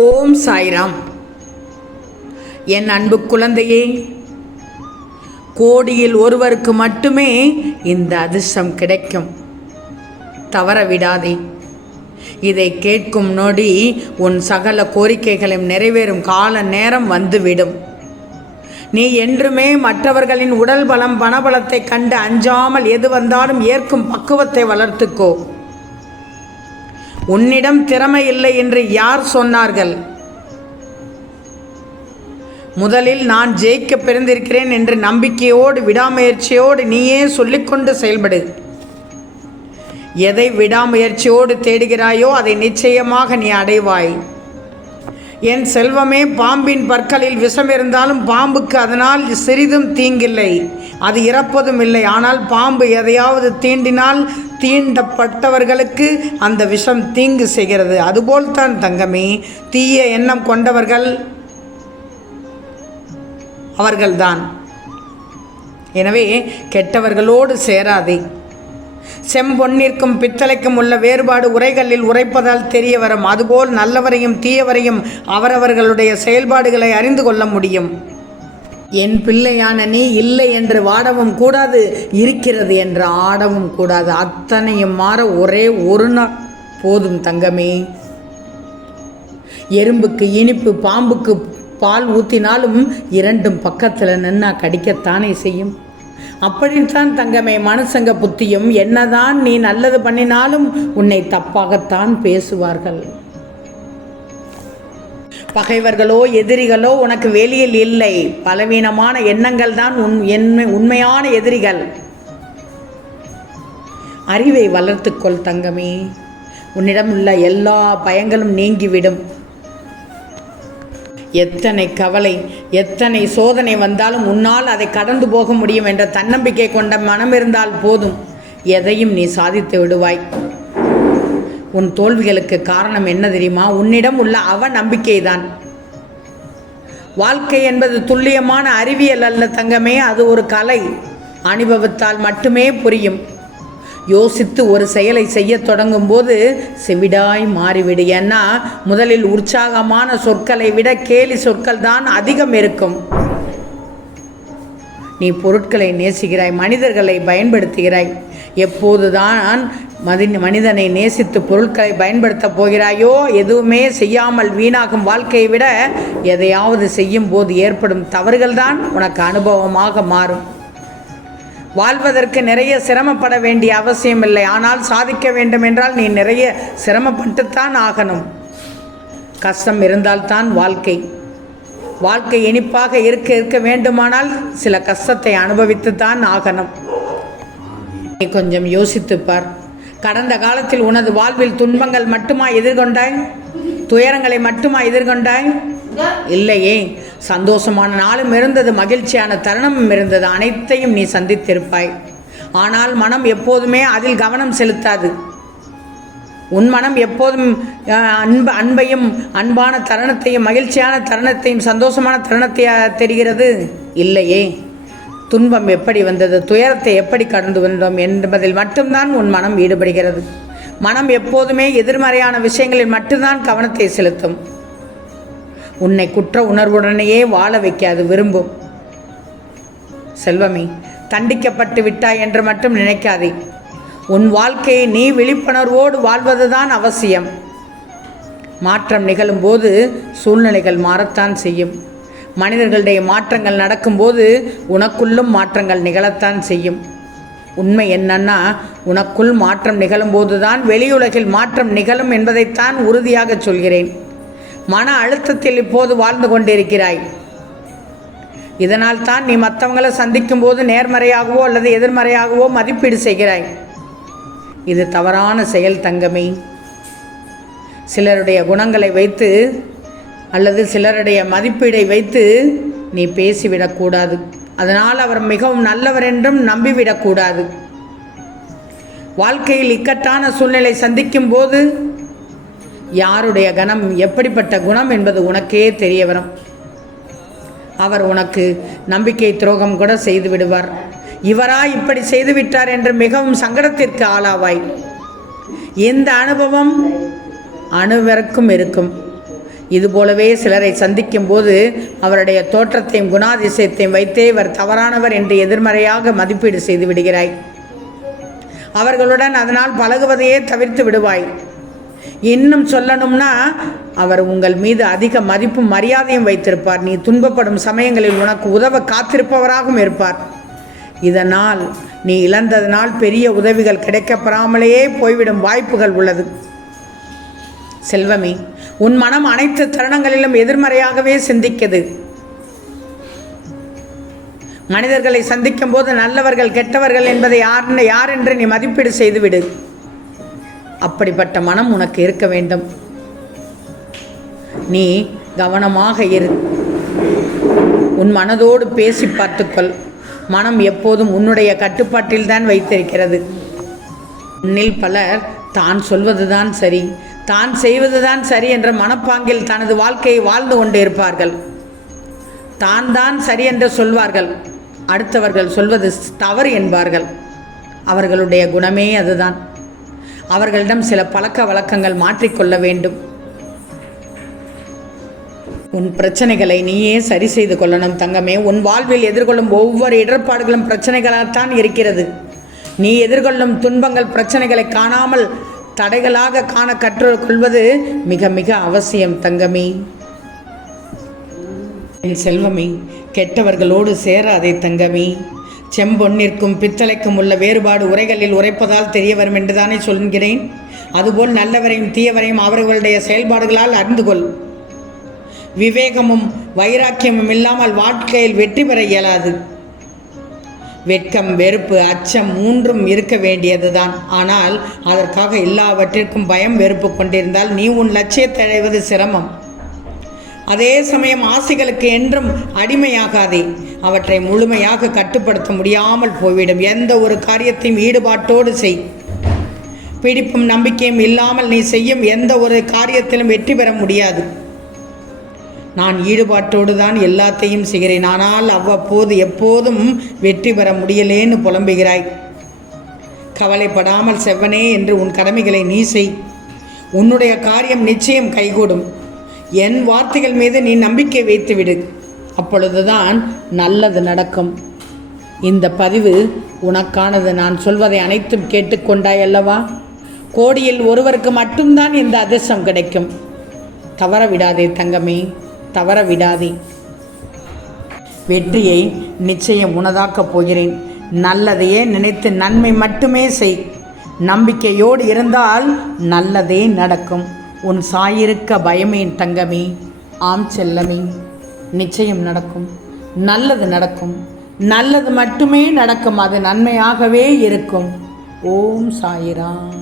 ஓம் சாய்ராம். என் அன்பு குழந்தையே, கோடியில் ஒருவருக்கு மட்டுமே இந்த அதிர்ஷ்டம் கிடைக்கும். தவற விடாதே. இதை கேட்கும் நொடி உன் சகல கோரிக்கைகளையும் நிறைவேறும் கால நேரம் வந்துவிடும். நீ என்றுமே மற்றவர்களின் உடல் பலம் பணபலத்தை கண்டு அஞ்சாமல் எது வந்தாலும் ஏற்கும் பக்குவத்தை வளர்த்துக்கோ. உன்னிடம் திறமை இல்லை என்று யார் சொன்னார்கள்? முதலில் நான் ஜெயிக்க பிறந்திருக்கிறேன் என்று நம்பிக்கையோடு விடாமுயற்சியோடு நீயே சொல்லிக்கொண்டு செயல்படு. எதை விடாமுயற்சியோடு தேடுகிறாயோ அதை நிச்சயமாக நீ அடைவாய். என் செல்வமே, பாம்பின் பற்களில் விஷம் இருந்தாலும் பாம்புக்கு அதனால் சிறிதும் தீங்கில்லை, அது இறப்பதும் இல்லை. ஆனால் பாம்பு எதையாவது தீண்டினால் தீண்டப்பட்டவர்களுக்கு அந்த விஷம் தீங்கு செய்கிறது. அதுபோல்தான் தங்கமே, தீய எண்ணம் கொண்டவர்கள் அவர்கள்தான். எனவே கெட்டவர்களோடு சேராதே. செம்பொன்னிற்கும் பித்தளைக்கும் உள்ள வேறுபாடு உரைகளில் உரைப்பதால் தெரிய வரும். அதுபோல் நல்லவரையும் தீயவரையும் அவரவர்களுடைய செயல்பாடுகளை அறிந்து கொள்ள முடியும். என் பிள்ளையான நீ இல்லை என்று வாடவும் கூடாது, இருக்கிறது என்று ஆடவும் கூடாது. அத்தனையும் மாற ஒரே ஒரு நாள் போதும் தங்கமே. எறும்புக்கு இனிப்பு, பாம்புக்கு பால் ஊற்றினாலும் இரண்டும் பக்கத்தில் நின்னா கடிக்கத்தானே செய்யும். அப்படித்தான் தங்கமே மனுஷங்க புத்தியும். என்னதான் நீ நல்லது பண்ணினாலும் உன்னை தப்பாகத்தான் பேசுவார்கள். பகைவர்களோ எதிரிகளோ உனக்கு வெளியில் இல்லை. பலவீனமான எண்ணங்கள் தான் உண்மையான எதிரிகள். அறிவை வளர்த்துக்கொள் தங்கமே. உன்னிடம் உள்ள எல்லா பயங்களும் நீங்கிவிடும். எத்தனை கவலை, எத்தனை சோதனை வந்தாலும் உன்னால் அதை கடந்து போக முடியும் என்ற தன்னம்பிக்கை கொண்ட மனம் இருந்தால் போதும், எதையும் நீ சாதித்து விடுவாய். உன் தோல்விகளுக்கு காரணம் என்ன தெரியுமா? உன்னிடம் உள்ள அவநம்பிக்கைதான். வாழ்க்கை என்பது துல்லியமான அறிவியல் அல்ல தங்கமே, அது ஒரு கலை. அனுபவத்தால் மட்டுமே புரியும். யோசித்து ஒரு செயலை செய்ய தொடங்கும் போது செவிடாய் மாறிவிடு. ஏன்னா முதலில் உற்சாகமான சொற்களை விட கேலி சொற்கள் தான் அதிகம் இருக்கும். நீ பொருட்களை நேசிக்கிறாய், மனிதர்களை பயன்படுத்துகிறாய். எப்போதுதான் மனிதனை நேசித்து பொருட்களை பயன்படுத்த போகிறாயோ, எதுவுமே செய்யாமல் வீணாகும் வாழ்க்கையை விட எதையாவது செய்யும் போது ஏற்படும் தவறுகள்தான் உனக்கு அனுபவமாக மாறும். வாழ்வதற்கு நிறைய சிரமப்பட வேண்டிய அவசியம் இல்லை. ஆனால் சாதிக்க வேண்டும் என்றால் நீ நிறைய சிரமப்பட்டுத்தான் ஆகணும். கஷ்டம் இருந்தால்தான் வாழ்க்கை. வாழ்க்கை இனிப்பாக இருக்க வேண்டுமானால் சில கஷ்டத்தை அனுபவித்துத்தான் ஆகணும். நீ கொஞ்சம் யோசித்துப்பார். கடந்த காலத்தில் உனது வாழ்வில் துன்பங்கள் மட்டுமா எதிர்கொண்டாய்? துயரங்களை மட்டுமா எதிர்கொண்டாய்? இல்லையே. சந்தோஷமான நாளும் இருந்தது, மகிழ்ச்சியான தருணமும் இருந்தது. அனைத்தையும் நீ சந்தித்திருப்பாய். ஆனால் மனம் எப்போதுமே அதில் கவனம் செலுத்தாது. உன் மனம் எப்போதும் அன்பையும் அன்பான தருணத்தையும் மகிழ்ச்சியான தருணத்தையும் சந்தோஷமான தருணத்தை தெரிகிறது. இல்லையே. துன்பம் எப்படி வந்தது, துயரத்தை எப்படி கடந்து வந்தோம் என்பதில் மட்டும்தான் உன் மனம் ஈடுபடுகிறது. மனம் எப்போதுமே எதிர்மறையான விஷயங்களில் மட்டும்தான் கவனத்தை செலுத்தும். உன்னை குற்ற உணர்வுடனேயே வாழ வைக்காது விரும்பும். செல்வமே, தண்டிக்கப்பட்டு விட்டாய் என்று மட்டும் நினைக்காதே. உன் வாழ்க்கையை நீ விழிப்புணர்வோடு வாழ்வதுதான் அவசியம். மாற்றம் நிகழும் போது சூழ்நிலைகள் மாறத்தான் செய்யும். மனிதர்களுடைய மாற்றங்கள் நடக்கும்போது உனக்குள்ளும் மாற்றங்கள் நிகழத்தான் செய்யும். உண்மை என்னன்னா, உனக்குள் மாற்றம் நிகழும்போது தான் வெளியுலகில் மாற்றம் நிகழும் என்பதைத்தான் உறுதியாக சொல்கிறேன். மன அழுத்தத்தில் இப்போது வாழ்ந்து கொண்டிருக்கிறாய். இதனால் தான் நீ மற்றவங்களை சந்திக்கும் போது நேர்மறையாகவோ அல்லது எதிர்மறையாகவோ மதிப்பீடு செய்கிறாய். இது தவறான செயல் தங்கமே. சிலருடைய குணங்களை வைத்து அல்லது சிலருடைய மதிப்பீடை வைத்து நீ பேசிவிடக்கூடாது. அதனால் அவர் மிகவும் நல்லவர் என்றும் நம்பிவிடக்கூடாது. வாழ்க்கையில் இக்கட்டான சூழ்நிலை சந்திக்கும் போது யாருடைய கணம், எப்படிப்பட்ட குணம் என்பது உனக்கே தெரிய வரும். அவர் உனக்கு நம்பிக்கை துரோகம் கூட செய்து விடுவார். இவரா இப்படி செய்துவிட்டார் என்று மிகவும் சங்கடத்திற்கு ஆளாவாய். இந்த அனுபவம் அனைவருக்கும் இருக்கும். இதுபோலவே சிலரை சந்திக்கும் போது அவருடைய தோற்றத்தையும் குணாதிசயத்தையும் வைத்தே இவர் தவறானவர் என்று எதிர்மறையாக மதிப்பீடு செய்து விடுகிறாய். அவர்களுடன் அதனால் பழகுவதையே தவிர்த்து விடுவாய். இன்னும் சொல்லணும்னா அவர் உங்கள் மீது அதிக மதிப்பும் மரியாதையும் வைத்திருப்பார். நீ துன்பப்படும் சமயங்களில் உனக்கு உதவ காத்திருப்பவராகவும் இருப்பார். இதனால் நீ இழந்ததனால் பெரிய உதவிகள் கிடைக்கப்பெறாமலேயே போய்விடும் வாய்ப்புகள் உள்ளது. செல்வமே, உன் மனம் அனைத்து தருணங்களிலும் எதிர்மறையாகவே சிந்திக்கிறது. மனிதர்களை சந்திக்கும் போது நல்லவர்கள் கெட்டவர்கள் என்பதை யார் என்று நீ மதிப்பீடு செய்துவிடு. அப்படிப்பட்ட மனம் உனக்கு இருக்க வேண்டும். நீ கவனமாக இரு. உன் மனதோடு பேசி பார்த்துக்கொள். மனம் எப்போதும் உன்னுடைய கட்டுப்பாட்டில் தான் வைத்திருக்கிறது. உன்னில் பலர் தான் சொல்வதுதான் சரி, தான் செய்வதுதான் சரி என்ற மனப்பாங்கில் தனது வாழ்க்கையை வாழ்ந்து கொண்டு இருப்பார்கள். தான் சரி என்று சொல்வார்கள், அடுத்தவர்கள் சொல்வது தவறு என்பார்கள். அவர்களுடைய குணமே அதுதான். அவர்களிடம் சில பழக்க வழக்கங்கள் மாற்றிக்கொள்ள வேண்டும். உன் பிரச்சனைகளை நீயே சரி செய்து கொள்ளணும் தங்கமே. உன் வாழ்வில் எதிர்கொள்ளும் ஒவ்வொரு இடர்பாடுகளும் பிரச்சனைகளாகத்தான் இருக்கிறது. நீ எதிர்கொள்ளும் துன்பங்கள் பிரச்சனைகளை காணாமல் தடைகளாக காண கற்றுக்கொள்வது மிக மிக அவசியம் தங்கமே. என் செல்வமே, கெட்டவர்களோடு சேராதே தங்கமே. செம்பொன்னிற்கும் பித்தளைக்கும் உள்ள வேறுபாடு உரைகளில் உரைப்பதால் தெரிய வரும் என்றுதானே சொல்கிறேன். அதுபோல் நல்லவரையும் தீயவரையும் அவர்களுடைய செயல்பாடுகளால் அறிந்து கொள். விவேகமும் வைராக்கியமும் இல்லாமல் வாழ்க்கையில் வெற்றி பெற இயலாது. வெட்கம், வெறுப்பு, அச்சம் மூன்றும் இருக்க வேண்டியதுதான். ஆனால் அதற்காக எல்லாவற்றிற்கும் பயம், வெறுப்பு கொண்டிருந்தால் நீ உன் லட்சியத்தை அடைவது சிரமம். அதே சமயம் ஆசைகளுக்கு என்றும் அடிமையாகாதே. அவற்றை முழுமையாக கட்டுப்படுத்த முடியாமல் போய்விடும். எந்த ஒரு காரியத்தையும் ஈடுபாட்டோடு செய். பிடிப்பும் நம்பிக்கையும் இல்லாமல் நீ செய்யும் எந்த ஒரு காரியத்திலும் வெற்றி பெற முடியாது. நான் ஈடுபாட்டோடு தான் எல்லாத்தையும் செய்கிறேன், ஆனால் அவ்வப்போது எப்போதும் வெற்றி பெற முடியலேன்னு புலம்புகிறாய். கவலைப்படாமல் செவ்வனே என்று உன் கடமைகளை நீ செய். உன்னுடைய காரியம் நிச்சயம் கைகூடும். என் வார்த்தைகள் மீது நீ நம்பிக்கை வைத்துவிடு. அப்பொழுதுதான் நல்லது நடக்கும். இந்த பதிவு உனக்கானது. நான் சொல்வதை அனைத்தும் கேட்டுக்கொண்டாய் அல்லவா? கோடியில் ஒருவருக்கு மட்டும்தான் இந்த அதிர்ஷ்டம் கிடைக்கும். தவற விடாதே தங்கமே, தவற விடாதே. வெற்றியை நிச்சயம் உனதாக்கப் போகிறேன். நல்லதையே நினைத்து நன்மை மட்டுமே செய். நம்பிக்கையோடு இருந்தால் நல்லதே நடக்கும். உன் சாயிருக்க பயமேன் தங்கமே. ஆம் செல்லமே, நிச்சயம் நடக்கும். நல்லது நடக்கும். நல்லது மட்டுமே நடக்கும். அது நன்மையாகவே இருக்கும். ஓம் சாயிராம்.